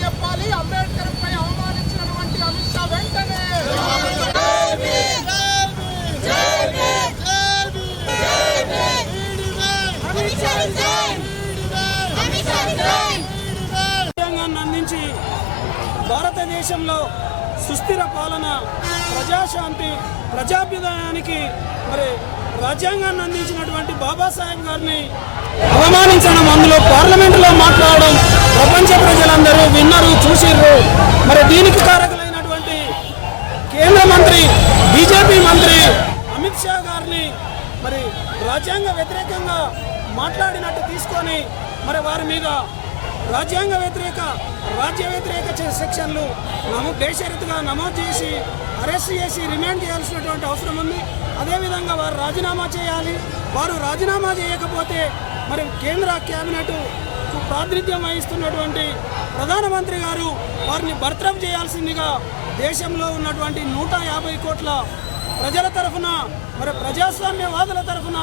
చెప్పాలి అంబేద్కర్ పై అవమానించినటువంటి అమిత్ షా వెంటనే అందించి భారతదేశంలో సుస్థిర పాలన, ప్రజాశాంతి, ప్రజాభ్యుదయానికి మరి రాజ్యాంగాన్ని అందించినటువంటి బాబాసాహెబ్ గారిని అవమానించడం, అందులో పార్లమెంటులో మాట్లాడడం ప్రపంచ ప్రజలందరూ విన్నారు, చూసిర్రు. మరి దీనికి కారకులైనటువంటి కేంద్ర మంత్రి, బీజేపీ మంత్రి అమిత్ షా గారిని మరి రాజ్యాంగ వ్యతిరేకంగా మాట్లాడినట్టు తీసుకొని మరి వారి మీద రాజ్యాంగ వ్యతిరేక, రాజ్య వ్యతిరేక సెక్షన్లు బేషరతుగా నమోదు చేసి అరెస్ట్ చేసి రిమాండ్ చేయాల్సినటువంటి అవసరం ఉంది. అదేవిధంగా వారు రాజీనామా చేయాలి. వారు రాజీనామా చేయకపోతే మరి కేంద్ర క్యాబినెట్ ప్రాతినిధ్యం వహిస్తున్నటువంటి ప్రధానమంత్రి గారు వారిని బర్తరఫ్ చేయాల్సిందిగా దేశంలో ఉన్నటువంటి 150 కోట్ల ప్రజల తరఫున, మరి ప్రజాస్వామ్యవాదుల తరఫున,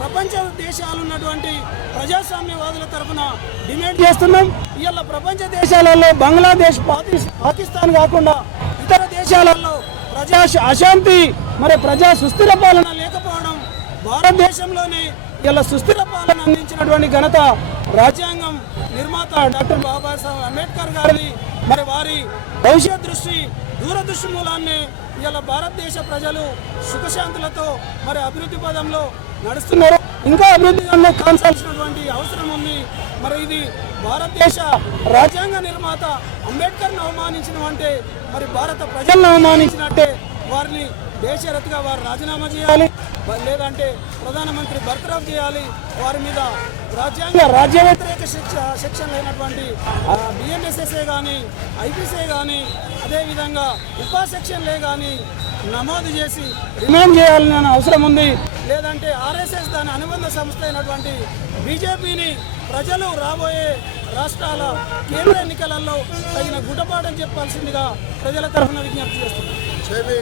ప్రపంచ దేశాలు ఉన్నటువంటి ప్రజాస్వామ్యవాదుల తరఫున డిమాండ్ చేస్తున్నాం. ఇవాళ ప్రపంచ దేశాలలో బంగ్లాదేశ్, పాకిస్తాన్ కాకుండా ఇతర దేశాలలో ప్రజా అశాంతి, మరి ప్రజా సుస్థిర పాలన లేకపోవడం, భారతదేశంలోనే ఇలా సుస్థిర పాలన అందించినటువంటి ఘనత రాజ్యాంగం నిర్మాత డాక్టర్ బాబాసాహెబ్ అంబేద్కర్ గారిది. మరి వారి భవిష్యత్ దృష్టి, దూరదృష్టి మూలాన్ని ఇలా భారతదేశ ప్రజలు సుఖశాంతులతో మరి అభివృద్ధి పదంలో నడుస్తున్నారు. ఇంకా అభివృద్ధి కావాల్సినటువంటి అవసరం ఉంది. మరి ఇది భారతదేశ రాజ్యాంగ నిర్మాత అంబేద్కర్ను అవమానించడం అంటే మరి భారత ప్రజలను అవమానించినట్టే. వారిని బేషరతుగా వారు రాజీనామా చేయాలి, లేదంటే ప్రధానమంత్రి బర్తరఫ్ చేయాలి. వారి మీద రాజ్య వ్యతిరేక సెక్షన్లు అయినటువంటి బిఎన్ఎస్ఎస్ఏ కానీ, ఐపీసీ కానీ, అదేవిధంగా ఉపా సెక్షన్లే కానీ నమోదు చేసి రిమాండ్ చేయాలని అవసరం ఉంది. లేదంటే ఆర్ఎస్ఎస్ దాని అనుబంధ సంస్థ అయినటువంటి బీజేపీని ప్రజలు రాబోయే రాష్ట్రాల కేంద్ర ఎన్నికలలో తగిన గుటపాఠం చెప్పాల్సిందిగా ప్రజల తరఫున విజ్ఞప్తి చేస్తున్నారు.